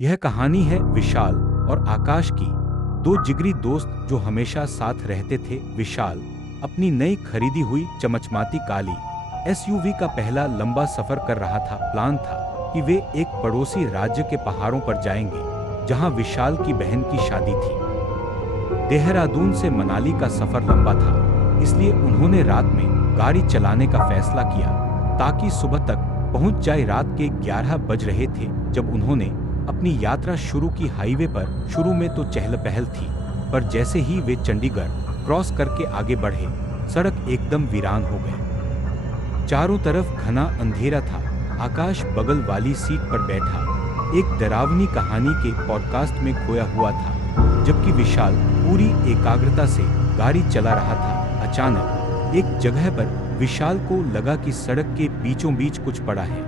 यह कहानी है विशाल और आकाश की, दो जिगरी दोस्त जो हमेशा साथ रहते थे। विशाल अपनी नई खरीदी हुई चमचमाती काली एसयूवी का पहला लंबा सफर कर रहा था। प्लान था कि वे एक पड़ोसी राज्य के पहाड़ों पर जाएंगे, जहां विशाल की बहन की शादी थी। देहरादून से मनाली का सफर लंबा था, इसलिए उन्होंने रात में गाड़ी चलाने का फैसला किया ताकि सुबह तक पहुंच जाए। रात के 11 बज रहे थे जब उन्होंने अपनी यात्रा शुरू की। हाईवे पर शुरू में तो चहल पहल थी, पर जैसे ही वे चंडीगढ़ क्रॉस करके आगे बढ़े, सड़क एकदम वीरान हो गई। चारों तरफ घना अंधेरा था। आकाश बगल वाली सीट पर बैठा एक डरावनी कहानी के पॉडकास्ट में खोया हुआ था, जबकि विशाल पूरी एकाग्रता से गाड़ी चला रहा था। अचानक एक जगह पर विशाल को लगा कि सड़क के बीचों बीच कुछ पड़ा है।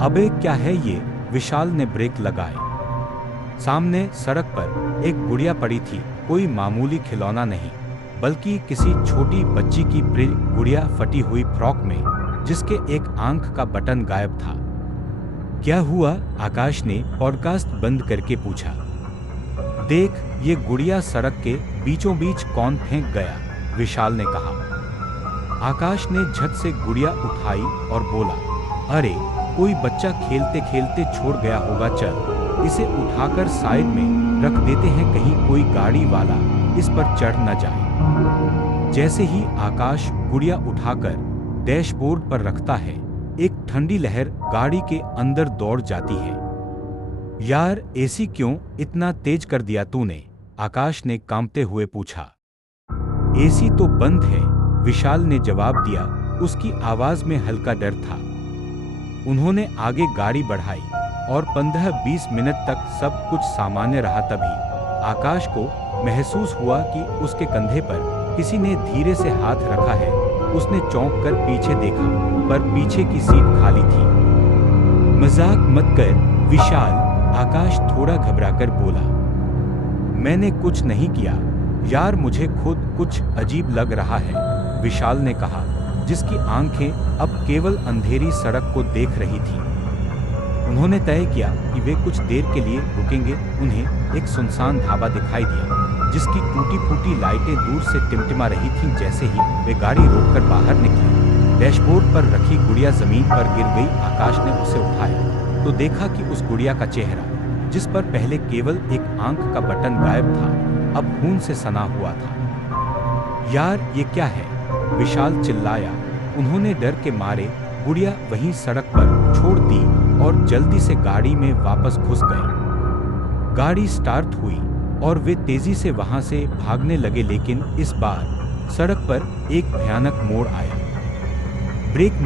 अबे क्या है ये? विशाल ने ब्रेक लगाए। सामने सड़क पर एक गुड़िया पड़ी थी। कोई मामूली खिलौना नहीं, बल्कि किसी छोटी बच्ची की प्रिय गुड़िया, फटी हुई फ्रॉक में, जिसके एक आंख का बटन गायब था। क्या हुआ? आकाश ने पॉडकास्ट बंद करके पूछा। देख, ये गुड़िया सड़क के बीचों बीच कौन फेंक गया? विशाल ने कहा। आकाश ने झट से गुड़िया उठाई और बोला, अरे कोई बच्चा खेलते खेलते छोड़ गया होगा। चल इसे उठाकर साइड में रख देते हैं, कहीं कोई गाड़ी वाला इस पर चढ़ न जाए। जैसे ही आकाश गुड़िया उठाकर डैशबोर्ड पर रखता है, एक ठंडी लहर गाड़ी के अंदर दौड़ जाती है। यार, एसी क्यों इतना तेज कर दिया तूने? आकाश ने कांपते हुए पूछा। एसी तो बंद है, विशाल ने जवाब दिया। उसकी आवाज में हल्का डर था। उन्होंने आगे गाड़ी बढ़ाई और 15-20 मिनट तक सब कुछ सामान्य रहा। तभी आकाश को महसूस हुआ कि उसके कंधे पर किसी ने धीरे से हाथ रखा है। उसने चौंक कर पीछे देखा, पर पीछे की सीट खाली थी। मजाक मत कर विशाल, आकाश थोड़ा घबराकर बोला। मैंने कुछ नहीं किया यार, मुझे खुद कुछ अजीब लग रहा है, विशाल ने कहा, जिसकी आंखें अब केवल अंधेरी सड़क को देख रही थी। उन्होंने तय किया कि वे कुछ देर के लिए रुकेंगे। उन्हें एक सुनसान ढाबा दिखाई दिया, जिसकी टूटी फूटी लाइटें दूर से टिमटिमा रही थीं। जैसे ही वे गाड़ी रोककर बाहर निकले, डैशबोर्ड पर रखी गुड़िया जमीन पर गिर गई। आकाश ने उसे उठाया तो देखा कि उस गुड़िया का चेहरा, जिस पर पहले केवल एक आंख का बटन गायब था, अब खून से सना हुआ था। यार, ये क्या है? विशाल चिल्लाया। उन्होंने डर के मारे गुड़िया वहीं सड़क पर छोड़ दी और जल्दी से गाड़ी में वापस घुस गए। गाड़ी स्टार्ट हुई और वे तेजी से वहां से भागने लगे, लेकिन इस बार सड़क पर एक भयानक मोड़ आया। ब्रेक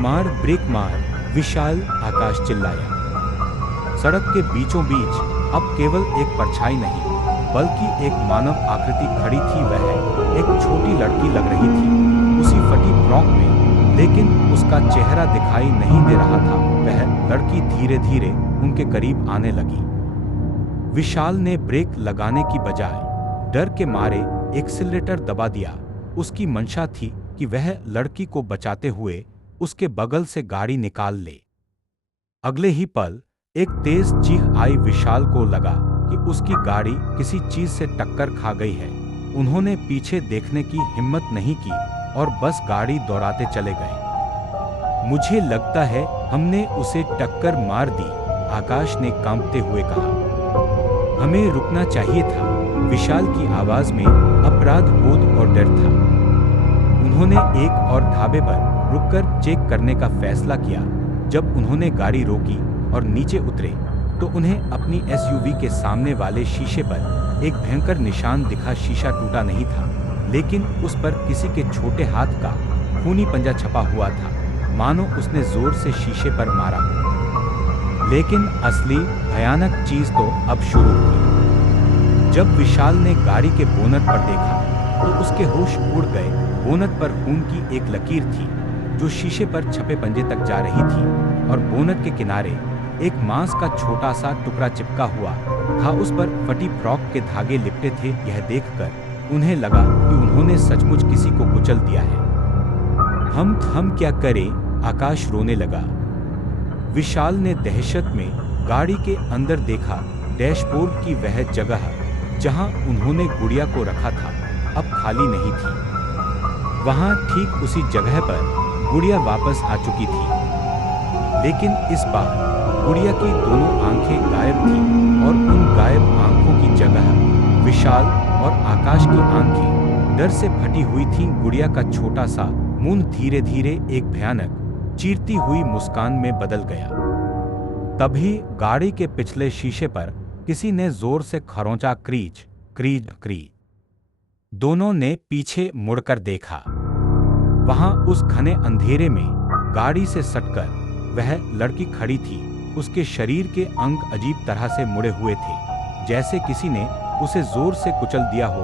मार, विशाल, आकाश चिल्लाया। सड़क के बीचों बीच अब केवल एक परछाई नहीं, बल्कि एक मानव आकृति खड़ी थी। वह एक छोटी लड़की लग रही थी, उसी फटी फ्रॉक में, लेकिन उसका चेहरा दिखाई नहीं दे रहा था। वह लड़की धीरे धीरे उनके करीब आने लगी। विशाल ने ब्रेक लगाने की बजाय डर के मारे एक्सीलरेटर दबा दिया। उसकी मंशा थी कि वह लड़की को बचाते हुए उसके बगल से गाड़ी निकाल ले। अगले ही पल एक तेज चीख आई। विशाल को लगा कि उसकी गाड़ी किसी चीज से टक्कर खा गई है। उन्होंने पीछे देखने की हिम्मत नहीं की और बस गाड़ी दौड़ाते चले गए। मुझे लगता है हमने उसे टक्कर मार दी, आकाश ने कांपते हुए कहा। हमें रुकना चाहिए था, विशाल की आवाज में अपराध बोध और डर था। उन्होंने एक और ढाबे पर रुककर चेक करने का फैसला किया। जब उन्होंने गाड़ी रोकी और नीचे उतरे, तो उन्हें अपनी एसयूवी के सामने वाले शीशे पर एक भयंकर निशान दिखा। शीशा टूटा नहीं था, लेकिन उस पर किसी के छोटे हाथ का खूनी पंजा छपा हुआ था, मानो उसने जोर से शीशे पर मारा। लेकिन असली भयानक चीज तो अब शुरू हुई। जब विशाल ने गाड़ी के बोनट पर देखा, तो उसके होश उड़ गए। बोनट पर खून की एक लकीर थी, जो शीशे पर छपे पंजे तक जा रही थी, और बोनट के किनारे एक मांस का छोटा सा टुकड़ा चिपका हुआ था। उस पर फटी फ्रॉक के धागे लिपटे थे। यह देखकर उन्हें लगा कि उन्होंने सचमुच किसी को कुचल दिया है। हम क्या करें? आकाश रोने लगा। विशाल ने दहशत में गाड़ी के अंदर देखा, डैशबोर्ड की वह जगह जहां उन्होंने गुड़िया को रखा था अब खाली नहीं थी। वहां ठीक उसी जगह पर गुड़िया वापस आ चुकी थी, लेकिन इस बार गुड़िया की दोनों आंखें गायब थीं और उन गायब आंखों की जगह विशाल और आकाश की आंखें डर से फटी हुई थीं। गुड़िया का छोटा सा मुंह धीरे धीरे एक भयानक चीरती हुई मुस्कान में बदल गया। तभी गाड़ी के पिछले शीशे पर किसी ने जोर से खरोंचा, क्रीच क्रीच क्रीच। दोनों ने पीछे मुड़कर देखा। वहां उस घने अंधेरे में गाड़ी से सटकर वह लड़की खड़ी थी। उसके शरीर के अंग अजीब तरह से मुड़े हुए थे, जैसे किसी ने उसे जोर से कुचल दिया हो।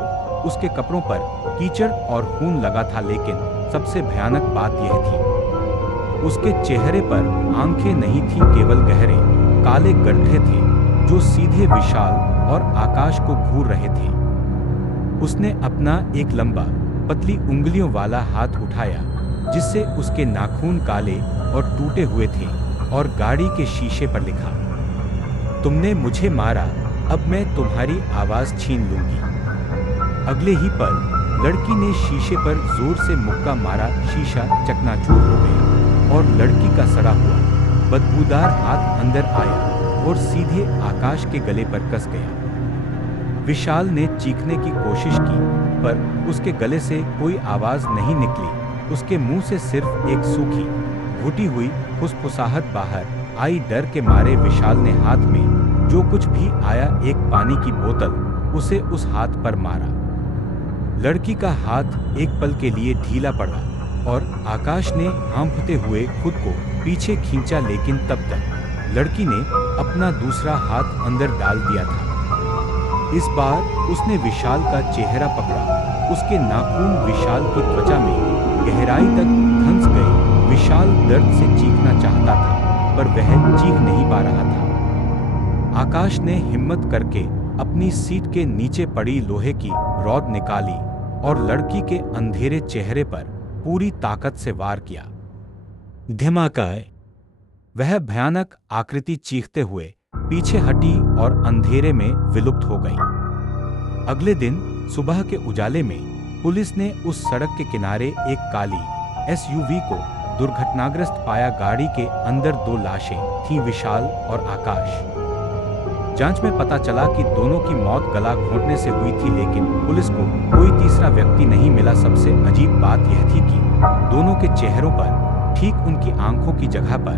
उसके कपड़ों पर कीचड़ और खून लगा था, लेकिन सबसे भयानक बात यह थी, उसके चेहरे पर आंखें नहीं थीं, केवल गहरे काले गड्ढे थे जो सीधे विशाल और आकाश को घूर रहे थे। उसने अपना एक लंबा पतली उंगलियों वाला हाथ उठाया, जिससे उसके नाखून काले और टूटे हुए थे, और गाड़ी के शीशे पर लिखा, तुमने मुझे मारा, अब मैं तुम्हारी आवाज छीन लूंगी। अगले ही पल लड़की ने शीशे पर जोर से मुक्का मारा। शीशा चकनाचूर हो गया और लड़की का सड़ा हुआ बदबूदार हाथ अंदर आया और सीधे आकाश के गले पर कस गया। विशाल ने चीखने की कोशिश की, पर उसके गले से कोई आवाज नहीं निकली। उसके मुंह से सिर्फ एक सूखी घुटी हुई फुसफुसाहट बाहर आई। डर के मारे विशाल ने हाथ में जो कुछ भी आया, एक पानी की बोतल, उसे उस हाथ पर मारा। लड़की का हाथ एक पल के लिए ढीला पड़ा और आकाश ने हांफते हुए खुद को पीछे खींचा, लेकिन तब तक लड़की ने अपना दूसरा हाथ अंदर डाल दिया था। इस बार उसने विशाल का चेहरा पकड़ा। उसके नाखून विशाल की त्वचा में गहराई तक धंस गए। विशाल दर्द से चीखना चाहता था, पर वह चीख नहीं पा रहा था। आकाश ने हिम्मत करके अपनी सीट के नीचे पड़ी लोहे की रॉड निकाली और लड़की के अंधेरे चेहरे पर पूरी ताकत से वार किया। धमाका! वह भयानक आकृति चीखते हुए पीछे हटी और अंधेरे में विलुप्त हो गई। अगले दिन सुबह के उजाले में पुलिस ने उस सड़क के किनारे एक काली एसयूवी को दुर्घटनाग्रस्त पाया। गाड़ी के अंदर दो लाशें थीं, विशाल और आकाश। जांच में पता चला कि दोनों की मौत गला घोंटने से हुई थी, लेकिन पुलिस को कोई तीसरा व्यक्ति नहीं मिला। सबसे अजीब बात यह थी कि दोनों के चेहरों पर ठीक उनकी आंखों की जगह पर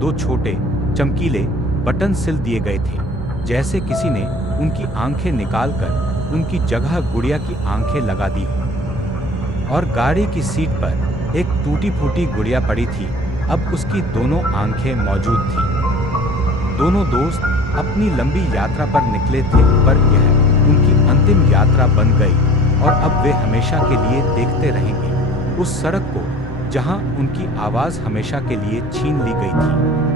दो छोटे चमकीले बटन सिल दिए गए थे, जैसे किसी ने उनकी आंखें निकालकर उनकी जगह गुड़िया की आंखें लगा दी हो। और गाड़ी की सीट पर एक टूटी फूटी गुड़िया पड़ी थी, अब उसकी दोनों आंखें मौजूद थीं। दोनों दोस्त अपनी लंबी यात्रा पर निकले थे, पर यह उनकी अंतिम यात्रा बन गई और अब वे हमेशा के लिए देखते रहेंगे उस सड़क को जहां उनकी आवाज हमेशा के लिए छीन ली गई थी।